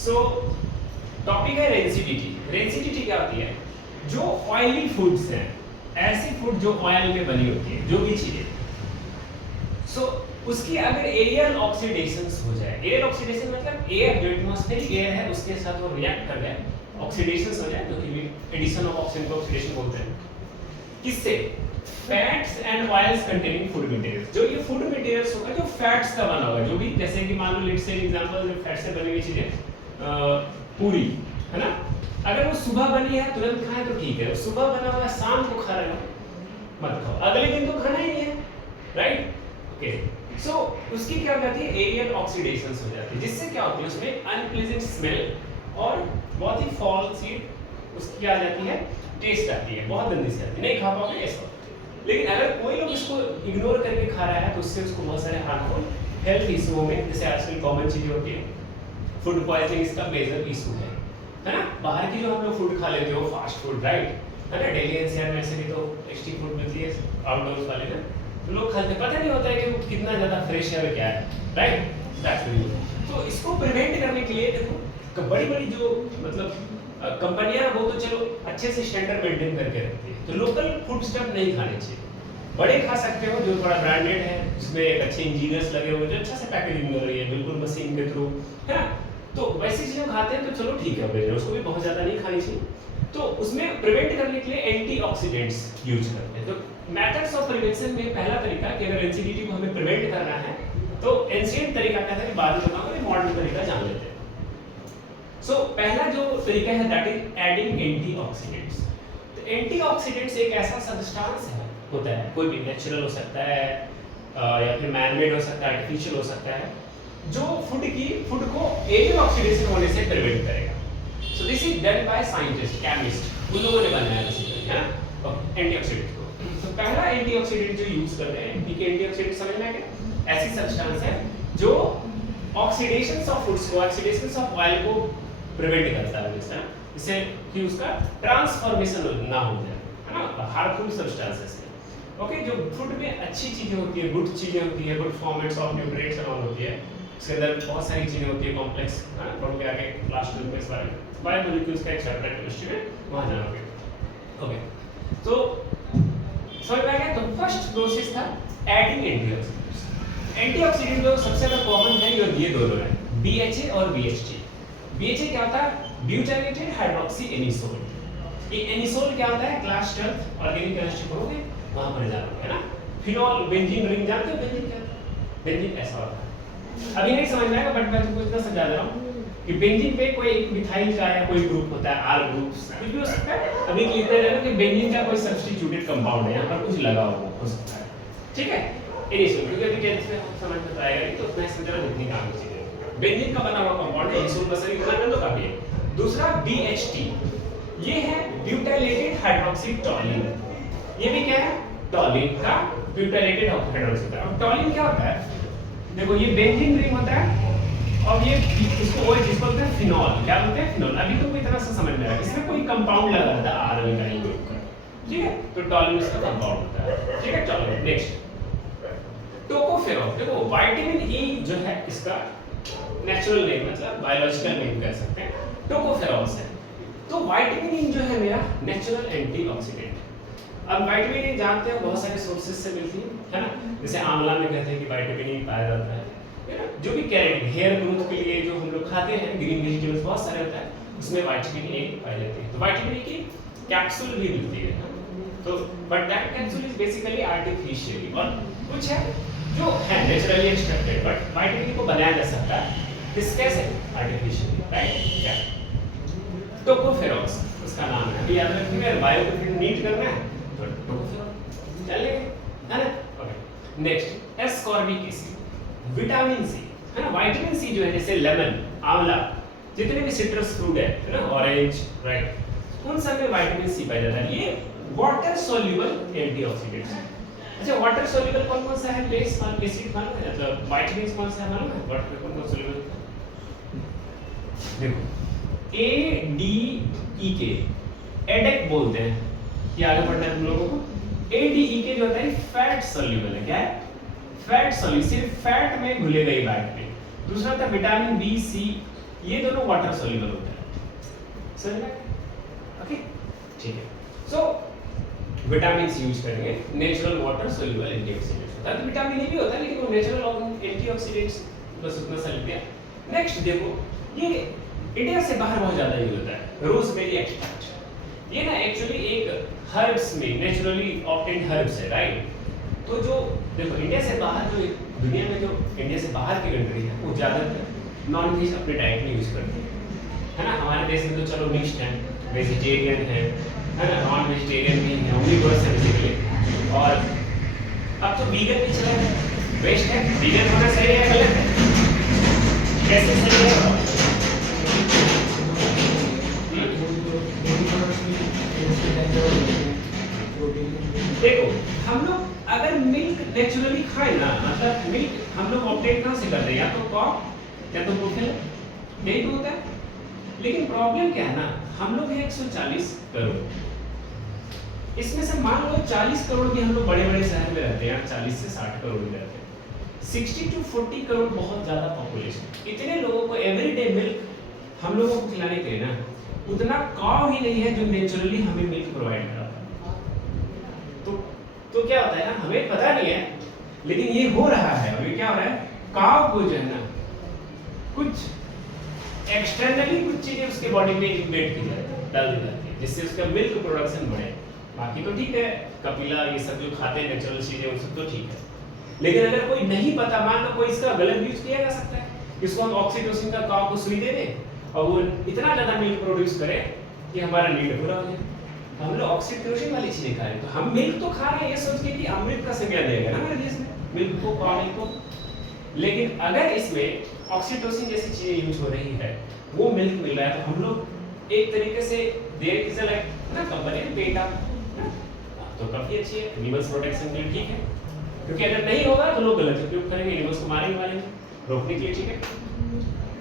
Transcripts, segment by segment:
सो topic है rancidity. Rancidity क्या होती है? जो ऑयली फूड्स हैं, ऐसी फूड जो ऑयल में बनी होती है, जो भी चीजें, सो उसकी अगर एरियल ऑक्सीडेशंस हो जाए, एरियल ऑक्सीडेशन मतलब एयर जो एटमॉस्फेरिक एयर है उसके साथ वो रिएक्ट कर जाए, ऑक्सीडेशंस हो जाए, जो कि एडिशन ऑफ ऑक्सीजन को ऑक्सीडेशन बोलते हैं। किससे? Fats and oils containing food materials. जो ये फूड मटेरियल्स होगा जो फैट्स का बना होगा, जो भी जैसे कि मान लो लेट्स से एग्जांपल जो फैट से बनी हुई चीजें, पूरी है ना, अगर वो सुबह बनी है तुरंत खाएं तो ठीक है, सुबह बना हुआ शाम को खा रहे हो मत खाओ, अगले दिन तो खाना ही नहीं है, राइट? ओके, सो उसकी क्या हो जाती है? एरियल ऑक्सीडेशंस हो जाती है, जिससे क्या होती है उसमें अनप्लेजेंट स्मेल और बहुत ही फॉल सी उसकी आ जाती है, टेस्ट आती है, बहुत गंदी सी आती है, नहीं खा पाओगे ऐसा। लेकिन अगर कोई लोग इसको इग्नोर करके खा रहा है तो उससे उसको बहुत सारे हार्मफुल हेल्थ इशू में, जैसे आजकल कॉमन चीजें होती है, फूड पॉइजनिंग इसका मेजर इशू है ना? बाहर की जो हम लोग फूड खा लेते हो, फास्ट फूड, राइट, है ना, डेली एनसीआर में ऐसे भी तो स्ट्रीट फूड मिलती है आउटडोर्स वाले ना, तो लोग खाते, पता नहीं होता है कि वो कितना ज़्यादा फ्रेश है और क्या है, राइट? तो इसको प्रिवेंट करने के लिए देखो बड़ी बड़ी जो मतलब कंपनियां, वो तो चलो अच्छे से स्टैंडर्ड मेंटेन करके रखती है, तो लोकल फूड स्टफ नहीं खाने चाहिए। बड़े खा सकते हो जो थोड़ा ब्रांडेड है, उसमें एक अच्छे इंजीनियर्स लगे हुए, जो अच्छा से पैकेजिंग हो रही है बिल्कुल मशीन के थ्रू, है ना, तो वैसी चीजें खाते हैं तो चलो ठीक है, बेटर, उसको भी बहुत ज़्यादा नहीं खानी चाहिए। तो उसमें प्रिवेंट करने के लिए एंटीऑक्सीडेंट्स यूज करते हैं। तो मेथड्स ऑफ प्रिवेंशन में पहला तरीका कि अगर एनसीडीटी को हमें प्रिवेंट करना है तो एंशिएंट तरीका क्या था, बाद में बताऊंगा, मॉडर्न तरीका जान लेते हैं। सो पहला जो तरीका है दैट इज एडिंग एंटीऑक्सीडेंट्स। तो एंटीऑक्सीडेंट्स एक ऐसा सब्सटेंस है, होता है, कोई भी नेचुरल हो सकता है या फिर मैनमेड हो सकता है, आर्टिफिशियल हो सकता है, जो फूड को एरियल ऑक्सीडेशन होने से प्रिवेंट करेगा। So this is done by scientist, chemist, उन लोगों ने बनाया बेसिकली, है ना, एंटीऑक्सीडेंट को। तो पहला एंटीऑक्सीडेंट जो यूज करते हैं, ठीक है, एंटीऑक्सीडेंट समझ में आ गया? ऐसी सब्सटेंस है जो ऑक्सीडेशंस ऑफ फूड्स को, ऑक्सीडेशंस ऑफ ऑयल को प्रिवेंट करता है, जिससे कि उसका ट्रांसफॉर्मेशन ना हो जाए, है ना, हार्मफुल सब्सटेंसेस है। ओके, जो फूड में अच्छी चीजें होती है, गुड चीजें होती है, good formats of nutrients amount होती है, उसके अंदर बहुत सारी चीजें होती है, कॉम्प्लेक्स, है ना, पढ़ के आगे क्लास 12 में इस बारे में बायोमोलिक्यूल्स का एक चैप्टर है केमिस्ट्री में, वहां जाओगे। ओके, तो समझ में आ गया? तो फर्स्ट प्रोसेस था एडिंग एंटीऑक्सीडेंट्स। एंटीऑक्सीडेंट जो सबसे ज्यादा कॉमन है ये दोनों है, BHA और BHT। BHA क्या होता है? Butylated hydroxy anisole. ये एनिसोल क्या होता है? क्लास 12 ऑर्गेनिक केमिस्ट्री पढ़ोगे वहां पर जाओगे, है ना। फिनॉल बेंजीन रिंग, जानते हो बेंजीन क्या होता है? बेंजीन ऐसा होता है, अभी नहीं समझ में आएगा बट मैं तुमको इतना समझा दे रहा हूं कि बेंजीन पे कोई एक मिथाइल का या कोई ग्रुप होता है, आर ग्रुप, कुछ भी हो सकता है। अभी क्लियर है ना कि बेंजीन का कोई सब्स्टिट्यूटेड कंपाउंड है, यहां पर कुछ लगा हुआ हो सकता है, ठीक है। एनिसोल, क्योंकि अभी टेंथ में समझ में आएगा नहीं, तो मैं समझ रहा हूं इतनी काम की चीजें। बेंजीन का बना हुआ कंपाउंड है, एनिसोल बस एक बना तो काफी है। दूसरा BHT, ये है ब्यूटाइलेटेड हाइड्रोक्सी टॉलिन। ये भी क्या है? टॉलिन का ब्यूटाइलेटेड हाइड्रोक्सी का। अब टॉलिन क्या होता है? देखो ये बेंजीन रिंग होता है और ये इसको वो जिसको बोलते हैं फिनॉल। क्या बोलते हैं? फिनॉल। अभी तुमको इतना सा समझ में आया, इसमें कोई कंपाउंड लगा रहता है आर का ही ग्रुप का, ठीक है, तो टॉलिन इसका कंपाउंड होता है, ठीक है। टॉलिन। Next tocopherol. देखो विटामिन ई जो है इसका नेचुरल नेम, मतलब बायोलॉजिकल नेम कह सकते हैं, टोकोफेरॉल है। तो विटामिन ई जो है मेरा नेचुरल एंटीऑक्सीडेंट। अब विटामिन ई जानते हैं बहुत सारे सोर्सेज से मिलती है ना, जैसे आंवला में कहते हैं कि विटामिन ई पाया जाता है ना, जो भी कैरेट हेयर ग्रोथ के लिए जो हम लोग खाते हैं ग्रीन वेजिटेबल्स बहुत सारे होता है, उसमें विटामिन ए पाई जाती है। तो विटामिन ई की कैप्सूल भी मिलती है, तो but that capsule is basically artificially, और कुछ है जो है naturally extracted, but vitamin E को बनाया जा सकता है किस कैसे? Artificially, right. क्या टोकोफेरॉल्स उसका नाम है, याद रखिएगा, बायो को फिर नीट करना है तो टोकोफेरॉल चलेगा, है ना। Okay, next ascorbic acid, vitamin C, है ना। विटामिन सी जो है जैसे लेमन, आंवला, जितने भी सिट्रस फ्रूट है ना, ऑरेंज, राइट, उन सब में विटामिन सी पाया जाता है। ये वाटर सोल्यूबल एंटीऑक्सीडेंट्स है। अच्छा, वाटर सोल्यूबल कौन कौन सा है? बेस और एसिड मालूम है, मतलब विटामिन कौन सा है मालूम है? वाटर कौन कौन सोल्यूबल? देखो ADEK, एडेक बोलते हैं, ये आगे पढ़ना है तुम लोगों को। ADEK जो होता है फैट सोल्यूबल है, क्या है? फैट सोल्यूबल, सिर्फ फैट में घुलेगा ये विटामिन। दूसरा था विटामिन B, C ये दोनों वाटर सोल्यूबल होता है, समझ में? ओके, ठीक है। सो विटामिन यूज करेंगे, नेचुरल वाटर सोल्यूबल एंटीऑक्सीडेंट्स होता है। तो विटामिन ए भी होता है लेकिन वो नेचुरल एंटीऑक्सीडेंट्स, बस उतना सा लिख दिया। नेक्स्ट देखो, ये इंडिया से बाहर बहुत ज्यादा यूज होता है, रोजमेरी एक्सट्रैक्ट। ये ना एक्चुअली एक हर्ब्स में नेचुरली ऑब्टेन्ड हर्ब्स है, राइट? तो जो देखो इंडिया से बाहर जो दुनिया में जो इंडिया से बाहर की कंट्री है वो ज़्यादातर नॉन वेज अपने डाइट में यूज़ करती है ना? हमारे देश में तो चलो मिक्स्ड है, वेजिटेरियन है ना, नॉन वेजिटेरियन भी है, ओमनीवर्स है बेसिकली। और अब तो वीगन भी चला है, बेस्ट है। वीगन होना सही है गलत है? कैसे सही है? देखो हम लोग अगर मिल्क नेचुरली खाएं ना, मतलब मिल्क हम लोग ऑब्टेन कहाँ से करते हैं? या तो कॉ या तो बुफेलो, यही तो होता है। लेकिन प्रॉब्लम क्या है ना, हम लोग हैं 140 करोड़, इसमें से मान लो 40 करोड़ भी हम लोग बड़े बड़े शहर में रहते हैं, 40 से 60 करोड़ में रहते हैं। 60 to 40 करोड़ बहुत ज्यादा पॉपुलेशन, इतने लोगों को एवरीडे मिल्क हम लोगों को खिलाने के लिए ना उतना काव ही नहीं है जो नेचुरली हमें मिल्क प्रोवाइड करता है। तो क्या होता है ना, हमें पता नहीं है लेकिन ये हो रहा है। अभी क्या हो रहा है, काव को जो है ना कुछ एक्सटर्नली कुछ चीजें उसके बॉडी में इंजेक्ट की जाती है, डाल दी जाती है, जिससे उसका मिल्क प्रोडक्शन बढ़े। बाकी तो ठीक है, कपिला ये सब जो खाते हैं नेचुरल चीजें वो सब तो ठीक है। लेकिन अगर कोई नहीं पता, मान लो कोई इसका गलत यूज किया जा सकता है, इसको हम ऑक्सीटोसिन का काव को सुई दे दें और वो इतना ज्यादा मिल्क प्रोड्यूस करे कि हमारा नीड पूरा हो जाए। हम लोग ऑक्सीटोसिन वाली चीजें खा रहे हैं, तो हम मिल्क तो खा रहे हैं ये सोच के कि अमृत का संज्ञा देगा ना हमारे देश में मिल्क को, पानी को। लेकिन अगर इसमें ऑक्सीटोसिन जैसी चीजें यूज हो रही है, वो मिल्क मिल रहा है, तो हम लोग एक तरीके से देर की लाइक ना कंपनी ने पेटा तो काफी अच्छी है, एनिमल्स प्रोटेक्शन के लिए ठीक है। क्योंकि अगर नहीं होगा तो लोग गलत उपयोग करेंगे, एनिमल्स को मारेंगे वाले रोकने के लिए, ठीक है।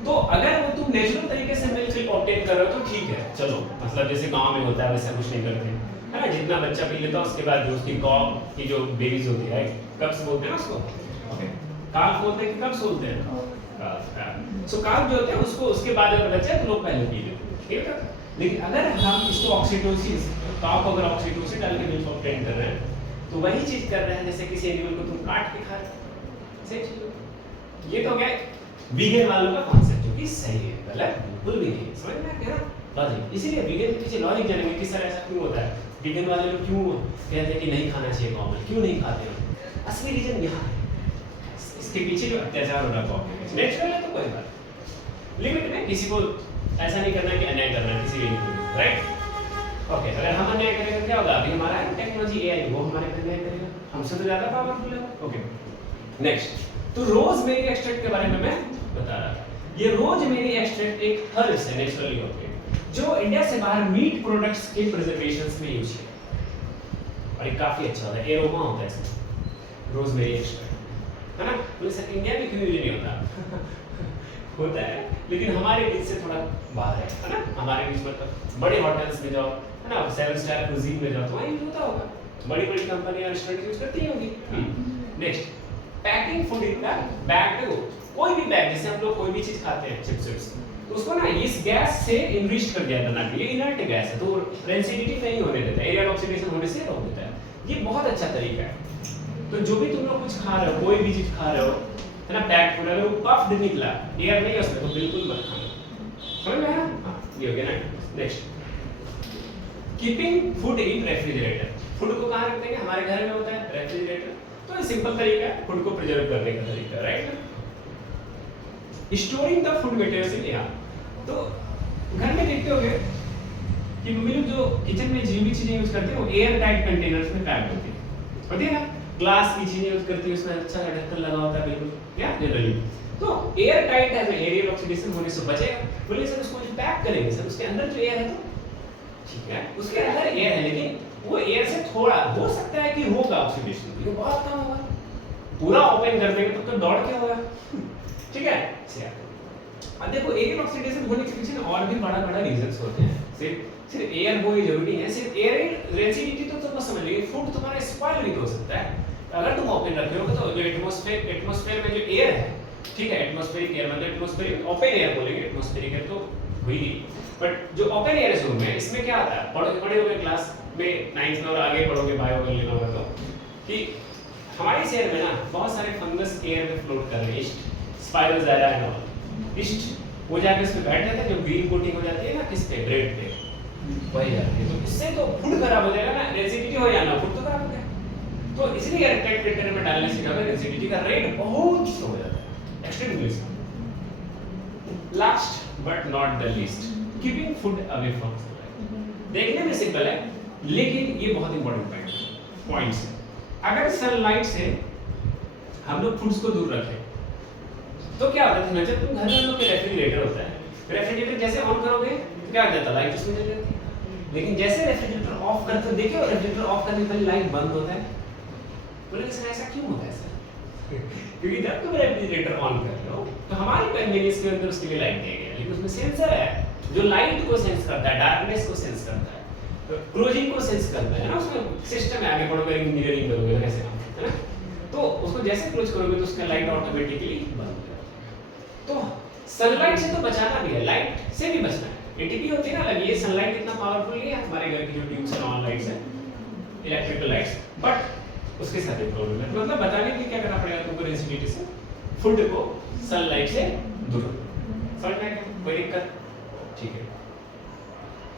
तो अगर वो तुम नेचुरल तरीके से मिल्क ऑब्टेन कर रहे हो तो ठीक है, चलो, मतलब जैसे गांव में होता है वैसा कुछ नहीं करते है ना, जितना बच्चा पी लेता है उसके बाद जो उसकी कॉ की जो बेबीज होती है, कब्स बोलते हैं ना उसको, ओके, काफ बोलते हैं कि कब्स बोलते हैं, सो काफ जो होते हैं उसको, उसके बाद अगर बच्चा है तो लोग पहले पी लेते हैं, ठीक है। लेकिन अगर हम इसको ऑक्सीटोसिन, काफ को अगर ऑक्सीटोसिन डाल के मिल्क ऑब्टेन कर रहे हैं तो वही चीज कर रहे हैं जैसे किसी एनिमल को तुम काट के खा रहे हो, सही चीज। ये तो क्या वीगन वालों का कॉन्सेप्ट, जो कि सही है, गलत बिल्कुल भी नहीं, समझ में आ गया ना लॉजिक। इसीलिए वीगन के पीछे लॉजिक जानेंगे कि सर ऐसा क्यों होता है, वीगन वाले लोग क्यों कहते हैं कि नहीं खाना चाहिए कॉमन, क्यों नहीं खाते हो। असली रीजन यहाँ है, इसके पीछे जो अत्याचार हो रहा है, नेचुरल है तो कोई बात, लिमिट में, किसी को ऐसा नहीं करना कि अन्याय करना है किसी भी, राइट। ओके, अगर हम अन्याय करेंगे क्या होगा, अभी हमारा टेक्नोलॉजी एआई वो हमारे पे अन्याय करेगा, हमसे तो ज्यादा पावरफुल है। ओके, नेक्स्ट, तो रोजमेरी एक्सट्रैक्ट के बारे में मैं बता रहा था। ये रोजमेरी एक्सट्रैक्ट एक हर्ब्स है नेचुरली ऑब्टेन्ड, जो इंडिया से बाहर मीट प्रोडक्ट्स के प्रिजर्वेशंस में यूज किया और ये काफी अच्छा होता है, एरोमा होता है इसमें रोजमेरी एक्सट्रैक्ट, है ना। बोले सर इंडिया में क्यों यूज नहीं होता होता है, लेकिन हमारे बीच से थोड़ा बाहर है ना। हमारे बीच मतलब बड़े होटल्स में जाओ, है ना, 7 स्टार क्यूजीन में जाओ तो वहीं यूज होता होगा, बड़ी बड़ी कंपनियां रेस्टोरेंट यूज करती होंगी। Next, packing food in the bag, देखो कोई भी बैग, जैसे हम लोग कोई भी चीज खाते हैं चिप्स तो उसको ना इस गैस से इनरिच्ड कर दिया था, ये इनर्ट गैस है तो रेंसिडिटी नहीं होने देता, एरियल ऑक्सीडेशन होने से रोक देता है। ये बहुत अच्छा तरीका है। तो जो भी तुम लोग कुछ खा रहे हो, कोई भी चीज खा रहे हो, है ना, पैक फूड, अगर वो पफ्ड निकला, एयर नहीं है उसमें, तो बिल्कुल मत खाना, समझ में आया? हां, ये हो गया ना। Next, keeping food in refrigerator, food को कहां रखते हैं, हमारे घर में होता है रेफ्रिजरेटर, तो ये सिंपल तरीका है फूड को प्रिजर्व करने का तरीका, right. Storing the food materials in air, तो घर में देखते होंगे कि मम्मी लोग जो किचन में जिन भी चीजें यूज करते हैं वो एयर टाइट कंटेनर्स में पैक होती है ना, ग्लास की चीजें यूज करती है, उसमें अच्छा ढक्कन लगा होता है बिल्कुल, क्या जनरली, तो एयर टाइट है, एरियल ऑक्सीडेशन होने से बचेगा। बोले सर उसको जो पैक करेंगे सर उसके अंदर जो एयर है तो ठीक है, उसके अंदर एयर है, लेकिन वो एयर से थोड़ा हो सकता है कि होगा ऑक्सीडेशन, ये बहुत कम होगा। पूरा ओपन कर देंगे तो दौड़ क्या होगा ठीक है। अब देखो एयर ऑक्सीडेशन होने के पीछे और भी बड़ा बड़ा रीजंस होते हैं, सिर्फ एयर हो ही जरूरी नहीं है, सिर्फ एयर रेसिडिटी तो तुम समझ लीजिए, फूड तुम्हारा स्पॉइल भी हो सकता है अगर तुम ओपन रखे हो, तो जो एटमॉस्फेयर में जो एयर है, ठीक है, एटमॉस्फेरिक एयर मतलब एटमॉस्फेरिक ओपन एयर बोलेंगे, एटमॉस्फेरिक एयर तो हुई, बट जो ओपन एयर है रूम में इसमें क्या आता है, पढ़े होंगे क्लास में 9th में और आगे पढ़ोगे बायो वगैरह लेना होगा तो, कि हमारे इस एयर में ना बहुत सारे फंगस एयर में फ्लोट कर रहे हैं, स्पाइरोजाइरा एंड ऑल, ईस्ट वो जाके उस पे बैठ जाते हैं, जो ग्रीन कोटिंग हो जाती है ना किस पे, ब्रेड पे वही जाती है, तो इससे तो फूड खराब हो जाएगा ना, रेसिडिटी हो जाना, फूड तो खराब हो गया। तो इसलिए एयरटाइट कंटेनर में डालने से क्या होगा, रेसिडिटी का रेट बहुत स्लो हो जाता है, extremely slow. Last but not the least, keeping food away from sunlight. देखने में सिंपल है लेकिन ये बहुत इंपॉर्टेंट पॉइंट्स है। अगर सनलाइट से हम लोग फूड्स को दूर रखें तो क्या होता है, जब तुम घर में हम लोग के रेफ्रिजरेटर होता है, रेफ्रिजरेटर जैसे ऑन करोगे तो क्या हो जाता है, लाइट उसमें जल जाती है। लेकिन जैसे रेफ्रिजरेटर ऑफ करते हो, देखिए रेफ्रिजरेटर ऑफ करने के पहले लाइट बंद होता है, बोले सर ऐसा क्यों होता है सर? क्योंकि जब तुम रेफ्रिजरेटर ऑन कर रहे हो तो हमारी कन्वीनियंस के अंदर उसके लिए लाइट दिया गया है, लेकिन उसमें सेंसर है जो लाइट को सेंस करता है, डार्कनेस को सेंस करता है, तो क्लोजिंग को सेंस करता है ना, उसमें सिस्टम है, आगे बढ़ोगे इंजीनियरिंग करोगे कैसे काम है ना, तो उसको जैसे क्लोज करोगे तो उसका लाइट ऑटोमेटिकली बंद हो जाता है। तो सनलाइट से तो बचाना भी है, लाइट से भी बचना है। एटीपी होती है ना अलग, ये सनलाइट इतना पावरफुल नहीं है, हमारे घर की जो ट्यूब्स एंड ऑन लाइट्स हैं, इलेक्ट्रिकल लाइट्स, बट उसके साथ एक प्रॉब्लम है, मतलब बताने के लिए क्या करना पड़ेगा तुमको, रेसिडिटी से फूड को सनलाइट से दूर, समझ में आया?